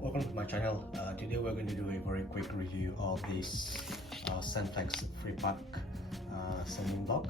Welcome to my channel. Today we're going to do a very quick review of this Senflex free pack sanding block.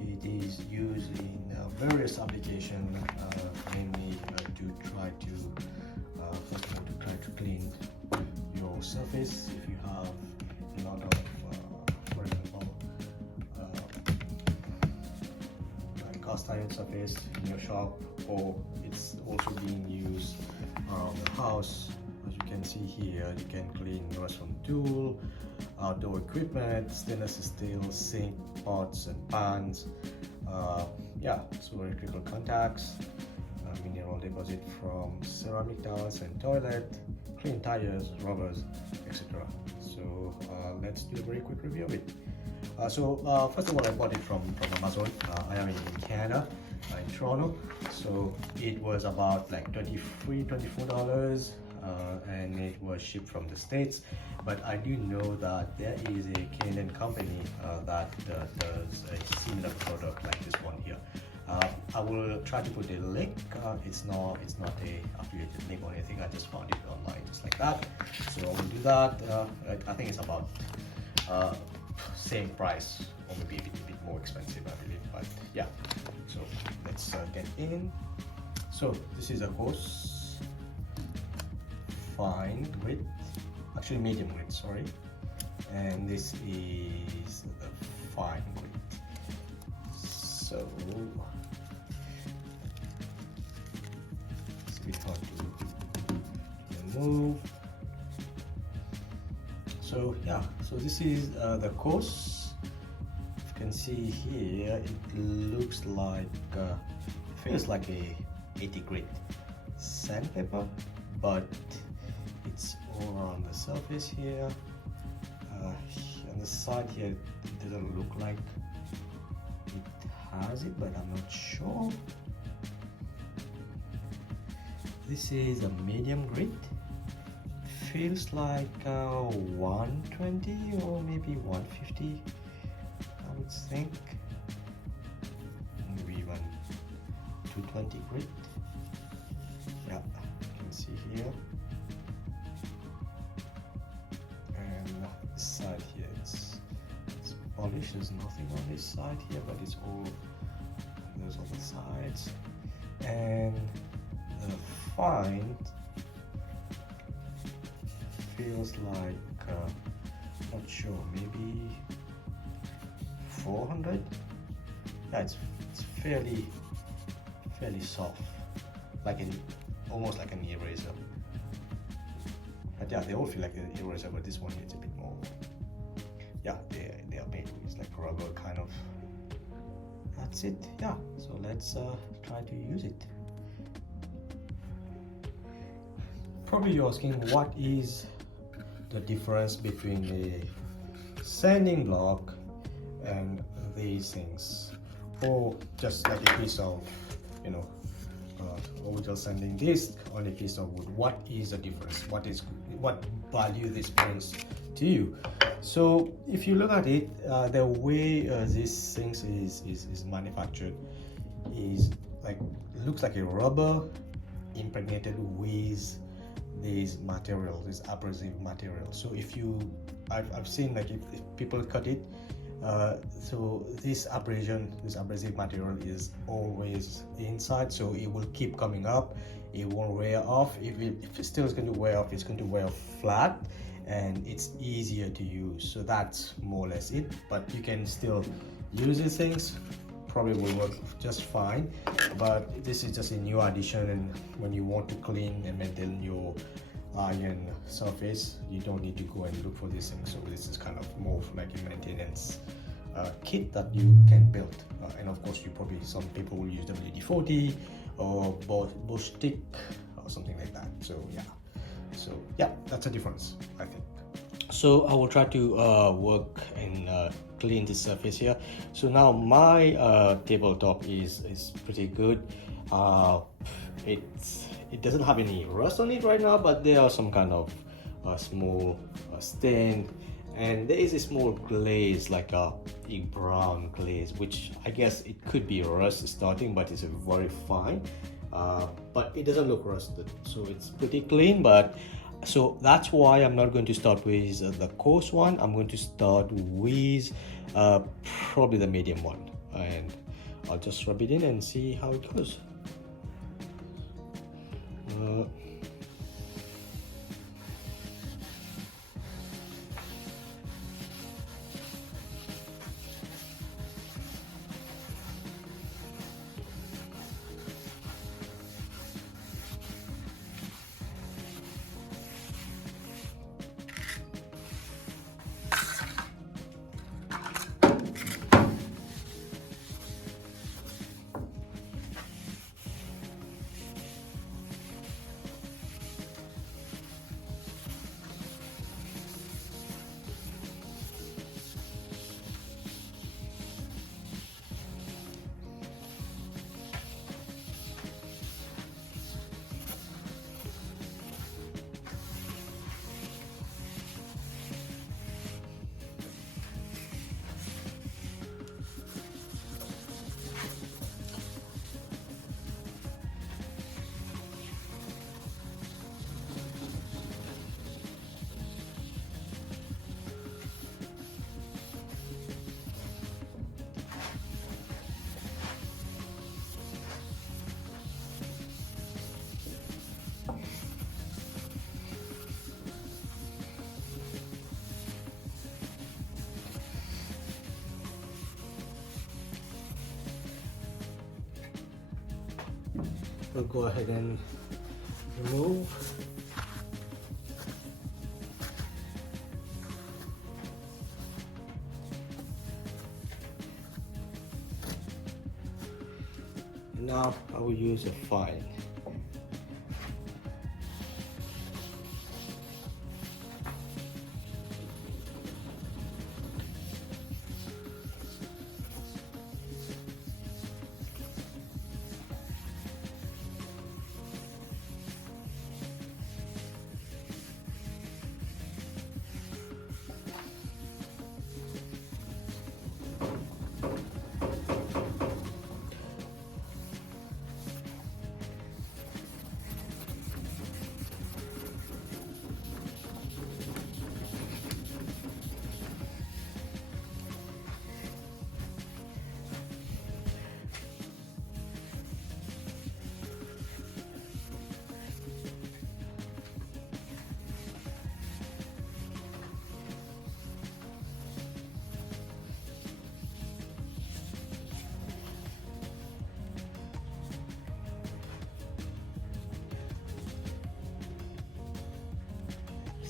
It is used in various applications, mainly to try to first of all to try to clean your surface if you have a lot of for example like cast iron surface in your shop, or it's also being used around the house. As you can see here, you can clean restaurant tool, outdoor equipment, stainless steel sink, pots and pans, so electrical contacts, mineral deposit from ceramic tiles and toilet, clean tires, rubbers, etc. So let's do a very quick review of it. First of all, I bought it from Amazon. I am in Canada, in Toronto, so it was about like $24, and it was shipped from the States. But I do know that there is a Canadian company that does a similar product like this one here. I will try to put a link. It's not a affiliated link or anything. I just found it online just like that, so I will do that. I think it's about same price, or maybe a bit more expensive, I believe, but yeah. So let's get in. So this is a coarse, fine grit, actually medium grit, sorry, and this is the fine grit. So it's a bit hard to remove. So yeah, so this is the course. You can see here, it looks like feels like a 80 grit sandpaper, but it's all around the surface here. On the side here, it doesn't look like it has it, but I'm not sure. This is a medium grit. Feels like 120 or maybe 150, I would think, maybe even 220 grit. Yeah, you can see here. And this side here, it's polished. There's nothing on this side here, but it's all those other sides. And the fine feels like not sure, maybe 400. Yeah, it's fairly soft, like almost like an eraser. But yeah, they all feel like an eraser, but this one is a bit more. Yeah, they are made with like rubber kind of. That's it. Yeah. So let's try to use it. Probably you're asking, what is the difference between the sanding block and these things, or just like a piece of, orbital sanding disc on a piece of wood? What is the difference? What value this brings to you? So if you look at it, the way this things is manufactured is like, looks like a rubber impregnated with this material, this abrasive material. So if you, I've seen like if people cut it, so this abrasive material is always inside, so it will keep coming up. It won't wear off. If it still is going to wear off, it's going to wear off flat, and it's easier to use. So that's more or less it. But you can still use these things. Probably will work just fine, but this is just a new addition, and when you want to clean and maintain your iron surface, you don't need to go and look for these things. So this is kind of more like a maintenance kit that you can build, and of course some people will use WD-40 or Bosch stick or something like that. So yeah, that's a difference, I think. So I will try to work and clean the surface here. So now my tabletop is pretty good. It doesn't have any rust on it right now, but there are some kind of small stain, and there is a small glaze, like a brown glaze, which I guess it could be rust starting, but it's very fine. but it doesn't look rusted, so it's pretty clean. But so that's why I'm not going to start with the coarse one. I'm going to start with probably the medium one, and I'll just rub it in and see how it goes. We'll go ahead and remove. Now I will use a file.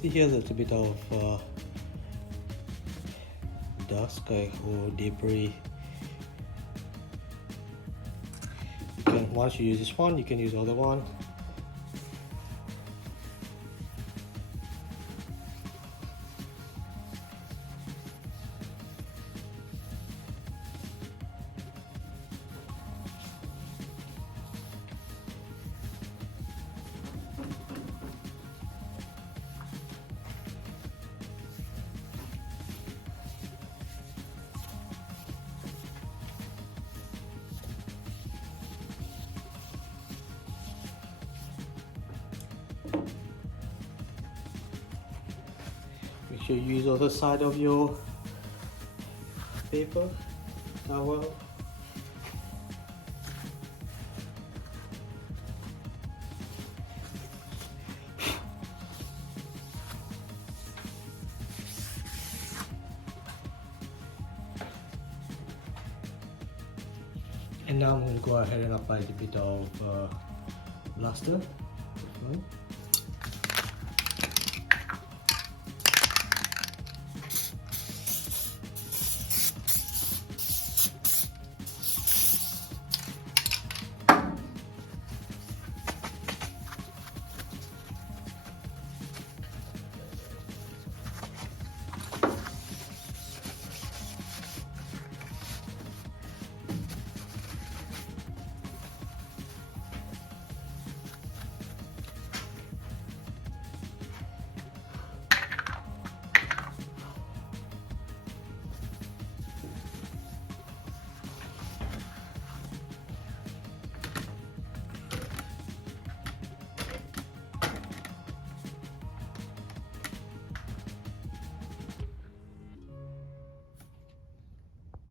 See here, there's a bit of dust or debris. You can, once you use this one, you can use the other one. Make sure you use the other side of your paper towel. And now I'm going to go ahead and apply a bit of plaster.